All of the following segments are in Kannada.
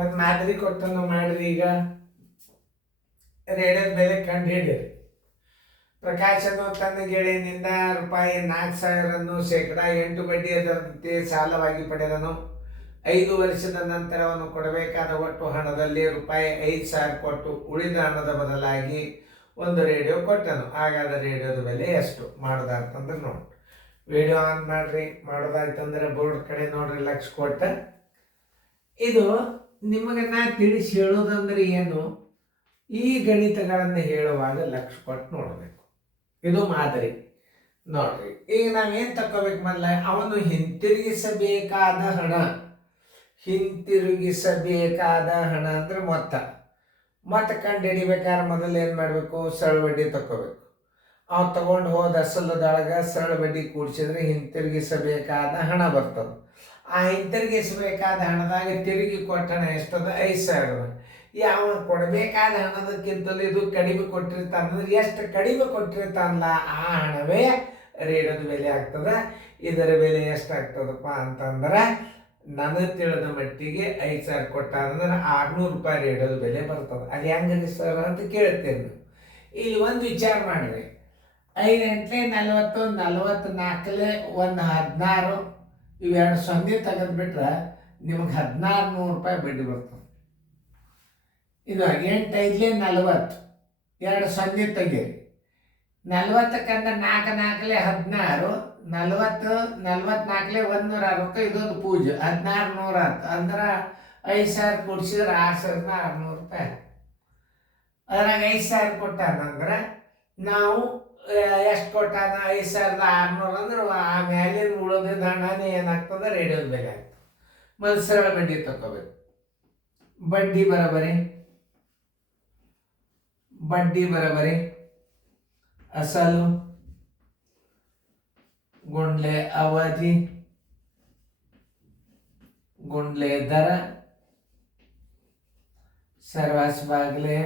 ಒಂದು ಮಾದರಿ ಕೊಟ್ಟನ್ನು ಮಾಡಿರಿ. ಈಗ ರೇಡಿಯೋದ ಬೆಲೆ ಕಂಡು ಹಿಡಿಯಿರಿ. ಪ್ರಕಾಶನು ತನ್ನ ಗೆಳೆಯನಿಂದ ರೂಪಾಯಿ 4,000 ಶೇಕಡಾ 8 ಬಡ್ಡಿ ದರದಂತೆ ಸಾಲವಾಗಿ ಪಡೆದನು. 5 ವರ್ಷದ ನಂತರ ಅವನು ಕೊಡಬೇಕಾದ ಒಟ್ಟು ಹಣದಲ್ಲಿ ರೂಪಾಯಿ 5,000 ಕೊಟ್ಟು ಉಳಿದ ಹಣದ ಬದಲಾಗಿ ಒಂದು ರೇಡಿಯೋ ಕೊಟ್ಟನು. ಹಾಗಾದರೆ ರೇಡಿಯೋದ ಬೆಲೆ ಎಷ್ಟು ಮಾಡೋದಾಯ್ತಂದ್ರೆ ನೋಡಿ, ವಿಡಿಯೋ ಆನ್ ಮಾಡ್ರಿ. ಮಾಡೋದಾಯ್ತಂದ್ರೆ ಬೋರ್ಡ್ ಕಡೆ ನೋಡ್ರಿ, ಲಕ್ಷ ಕೊಟ್ಟ. ಇದು ನಿಮಗೆ ನಾ ತಿಳಿಸಿ ಹೇಳೋದಂದ್ರೆ ಏನು, ಈ ಗಣಿತಗಳನ್ನು ಹೇಳುವಾಗ ಲಕ್ಷ ಕೊಟ್ಟು ನೋಡಬೇಕು. ಇದು ಮಾದರಿ ನೋಡ್ರಿ. ಈಗ ನಾವೇನು ತಗೋಬೇಕು, ಮೊದಲ ಅವನು ಹಿಂತಿರುಗಿಸಬೇಕಾದ ಹಣ ಅಂದ್ರೆ ಮೊತ್ತ ಕಂಡು ಹಿಡಿಬೇಕಾದ್ರೆ ಮೊದಲು ಏನು ಮಾಡಬೇಕು, ಸರಳ ಬಡ್ಡಿ ತಗೋಬೇಕು. ಅವ್ನು ತಗೊಂಡು ಹೋದ ಅಸಲದೊಳಗ ಸರಳ ಬಡ್ಡಿ ಕೂಡಿಸಿದ್ರೆ ಹಿಂತಿರುಗಿಸಬೇಕಾದ ಹಣ ಬರ್ತದೆ. ಆ ಹಿಂತಿರುಗಿಸಬೇಕಾದ ಹಣದಾಗ ತಿರುಗಿ ಕೊಟ್ಟ ಹಣ ಎಷ್ಟದ? 5,000. ಯಾವ ಕೊಡಬೇಕಾದ ಹಣದಕ್ಕಿಂತಲೂ ಇದು ಕಡಿಮೆ ಕೊಟ್ಟಿರ್ತಾನಂದ್ರೆ ಎಷ್ಟು ಕಡಿಮೆ ಕೊಟ್ಟಿರ್ತಾನಲ್ಲ ಆ ಹಣವೇ ರೇಡಿಯೋದ ಬೆಲೆ ಆಗ್ತದೆ. ಇದರ ಬೆಲೆ ಎಷ್ಟಾಗ್ತದಪ್ಪ ಅಂತಂದ್ರೆ ನನಗೆ ತಿಳಿದ ಮಟ್ಟಿಗೆ 5,000 ಕೊಟ್ಟಾರಂದ್ರೆ 600 ರೂಪಾಯಿ ರೇಡಿಯೋದ ಬೆಲೆ ಬರ್ತದೆ. ಅದು ಹೆಂಗ್ರಿ ಸರ್ ಅಂತ ಕೇಳ್ತೇನೆ. ಇಲ್ಲಿ ಒಂದು ವಿಚಾರ ಮಾಡಿರಿ, 5 ಗಂಟೆ 40, 44 1 16 ಇವೆರಡು 0 ತೆಗೆದ್ಬಿಟ್ರೆ ನಿಮಗೆ 1,400 ರೂಪಾಯಿ ಬಡ್ಡಿ ಬರ್ತದೆ. ಇದು 8 5 40, 2 0 ತೆಗೀರಿ. 40 4 4 16, 40 44 160, ಇದೊಂದು ಪೂಜೆ 1,600 ಆಯ್ತು. ಅಂದ್ರೆ 5,000 ಕೊಡ್ಸಿದ್ರೆ 6,600 ರೂಪಾಯಿ. ಅದ್ರಾಗ 5,000 ಕೊಟ್ಟಾನಂದ್ರೆ ನಾವು ಎಷ್ಟು ಕೊಟ್ಟಾನ? 5,600 ಅಂದ್ರೆ ಆ ಮ್ಯಾಲಿನ ಉಳಿದ ಹಣನೇ ಏನಾಗ್ತದೆ? ರೇಡಿಯೋದ ಬೆಲೆ ಆಗ್ತದೆ. ಮತ್ತು ಸರಳ ಬಡ್ಡಿ ತಗೋಬೇಕು. ಬಡ್ಡಿ ಬರಬರಿ ಅಸಲು ಗುಂಡ್ಲೆ ಅವಧಿ ಗುಂಡ್ಲೆ ದರ ಸರ್ವಾಸ್ ಬಾಗ್ಲೆ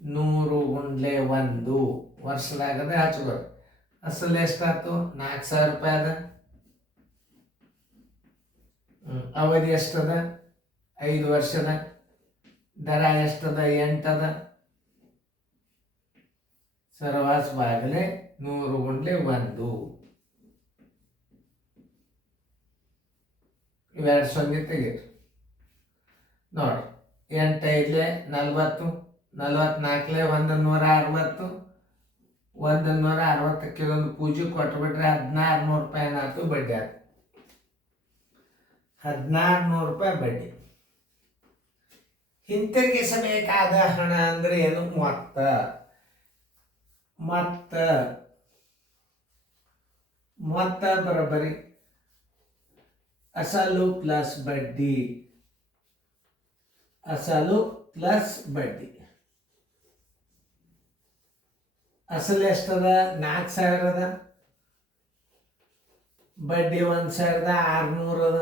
100 ಗುಂಡ್ಲೆ 1 ವರ್ಷದಾಗದೆ ಹಚ್ಕೋರಿ. ಅಸಲು ಎಷ್ಟಾಯ್ತು? 4,000 ರೂಪಾಯಿ ಅದ. ಅವಧಿ ಎಷ್ಟದ? 5 ವರ್ಷದ. ದರ ಎಷ್ಟದ? 8 ಅದ. ಸರ್ವಾಸ್ ಬಾಗ್ಲೆ 100 ಗುಂಡ್ಲೆ 1. ಇವೆರಡು 0 ತೆಗೀರಿ. ನೋಡಿ, 8 5 40, 44 160, 160ಕ್ಕೆ ಒಂದು ಪೂಜೆ ಕೊಟ್ಟುಬಿಟ್ರೆ 1,600 ರೂಪಾಯಿ ಏನಾಯ್ತು? ಬಡ್ಡಿ ಆಯ್ತು. 1,600 ರೂಪಾಯಿ ಬಡ್ಡಿ. ಹಿಂತಿರುಗಿಸಬೇಕಾದ ಹಣ ಅಂದ್ರೆ ಏನು? ಮೊತ್ತ ಬರೋಬ್ಬರಿ ಅಸಲು ಪ್ಲಸ್ ಬಡ್ಡಿ. ಅಸಲು ಎಷ್ಟದ? 4,000 ಅದ. ಬಡ್ಡಿ 1,600 ಅದ.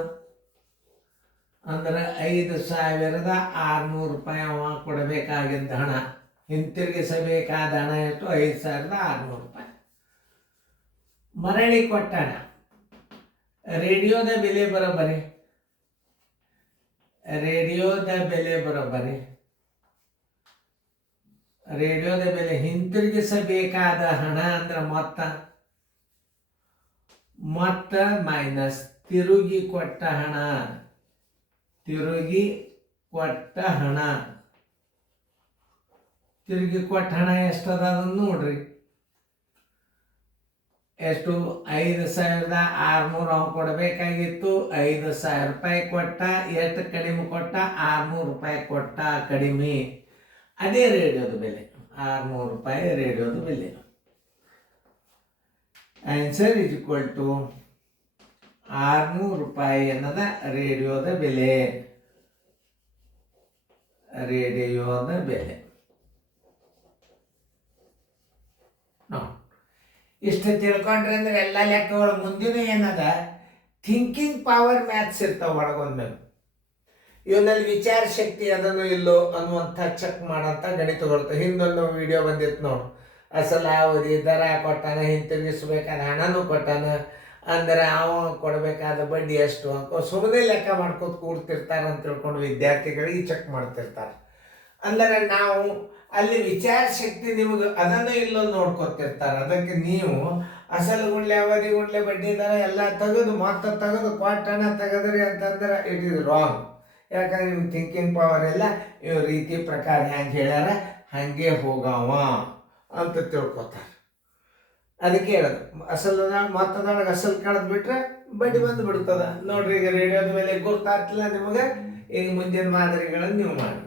ಅಂದ್ರೆ 5,600 ರೂಪಾಯಿ ಅವ ಕೊಡಬೇಕಾಗಿದ್ದ ಹಣ. ಹಿಂತಿರುಗಿಸಬೇಕಾದ ಹಣ ಎಷ್ಟು? 5,600 ರೂಪಾಯಿ. ಮರಳಿ ಕೊಟ್ಟಣ. ರೇಡಿಯೋದ ಬೆಲೆ ಬರೋಬ್ಬರಿ ರೇಡಿಯೋದ ಬೆಲೆ ಹಿಂತಿರುಗಿಸಬೇಕಾದ ಹಣ ಅಂದ್ರೆ ಮೊತ್ತ ಮೈನಸ್ ತಿರುಗಿ ಕೊಟ್ಟ ಹಣ ಎಷ್ಟದ ಅದನ್ನು ನೋಡ್ರಿ. ಎಷ್ಟು? 5,600 ಅವ್ನು ಕೊಡಬೇಕಾಗಿತ್ತು. 5,000 ರೂಪಾಯಿ ಕೊಟ್ಟ. ಎಷ್ಟು ಕಡಿಮೆ ಕೊಟ್ಟ? 600 ರೂಪಾಯಿ ಕೊಟ್ಟ ಕಡಿಮೆ. ಅದೇ ರೇಡಿಯೋದ ಬೆಲೆ, 600 ರೂಪಾಯಿ ರೇಡಿಯೋದ ಬೆಲೆ. ಆನ್ಸರ್ ಇಸ್ ಈಕ್ವಲ್ ಟು 600 ರೂಪಾಯಿ ಅನ್ನೋದ ರೇಡಿಯೋದ ಬೆಲೆ. ಇಷ್ಟು ತಿಳ್ಕೊಂಡ್ರೆ ಅಂದ್ರೆ ಎಲ್ಲ ಲೆಕ್ಕಗಳು. ಮುಂದಿನ ಏನದ? ಥಿಂಕಿಂಗ್ ಪವರ್ ಮ್ಯಾಥ್ಸ್ ಇರ್ತಾವೆ ಒಳಗೊಂದ್ಮೇಲೆ. ಇವನಲ್ಲಿ ವಿಚಾರ ಶಕ್ತಿ ಅದನ್ನು ಇಲ್ಲೋ ಅನ್ನುವಂಥ ಚೆಕ್ ಮಾಡೋಂಥ ಗಣಿತಗಳು. ಹಿಂದೊಂದು ವಿಡಿಯೋ ಬಂದಿತ್ತು ನೋಡು. ಅಸಲು ಅವಧಿ ದರ ಕೊಟ್ಟಾನ, ಹಿಂತಿರುಗಿಸ್ಬೇಕಾದ ಹಣನೂ ಕೊಟ್ಟಾನ, ಅಂದರೆ ಅವ ಕೊಡಬೇಕಾದ ಬಡ್ಡಿ ಎಷ್ಟು ಅಂಕೋ ಸುಮ್ಮನೆ ಲೆಕ್ಕ ಮಾಡ್ಕೋತ ಕೂಡ್ತಿರ್ತಾರೆ ಅಂತ ತಿಳ್ಕೊಂಡು ವಿದ್ಯಾರ್ಥಿಗಳಿಗೆ ಚೆಕ್ ಮಾಡ್ತಿರ್ತಾರೆ. ಅಂದರೆ ನಾವು ಅಲ್ಲಿ ವಿಚಾರ ಶಕ್ತಿ ನಿಮಗೆ ಅದನ್ನು ಇಲ್ಲೊಂದು ನೋಡ್ಕೊತಿರ್ತಾರೆ. ಅದಕ್ಕೆ ನೀವು ಅಸಲು ಗುಂಡ್ಲೆ ಅವಧಿ ಗುಂಡ್ಲೆ ಬಡ್ಡಿ ದರ ಎಲ್ಲ ತೆಗೆದು ಮೊತ್ತ ತೆಗೆದು ಕ್ವಾಟನ ತೆಗೆದ್ರಿ ಅಂತಂದ್ರೆ ಇಟ್ ಈಸ್ ರಾಂಗ್. ಯಾಕಂದ್ರೆ ನಿಮ್ಮ ಥಿಂಕಿಂಗ್ ಪವರ್ ಎಲ್ಲ ಇವ್ ರೀತಿ ಪ್ರಕಾರ ಹೆಂಗೆ ಹೇಳ್ಯಾರ ಹಾಗೆ ಹೋಗವ ಅಂತ ತಿಳ್ಕೊತಾರೆ. ಅದಕ್ಕೆ ಹೇಳೋದು ಅಸಲು ಮೊತ್ತದೊಳಗೆ ಅಸಲು ಕಳೆದು ಬಿಟ್ರೆ ಬಡ್ಡಿ ಬಂದು ಬಿಡ್ತದ. ನೋಡ್ರಿ ಈಗ ರೇಡಿಯೋದ ಮೇಲೆ ಗುರ್ತಾಗ್ತಿಲ್ಲ ನಿಮಗೆ. ಈಗ ಮುಂದಿನ ಮಾದರಿಗಳನ್ನು ನೀವು ಮಾಡಿ.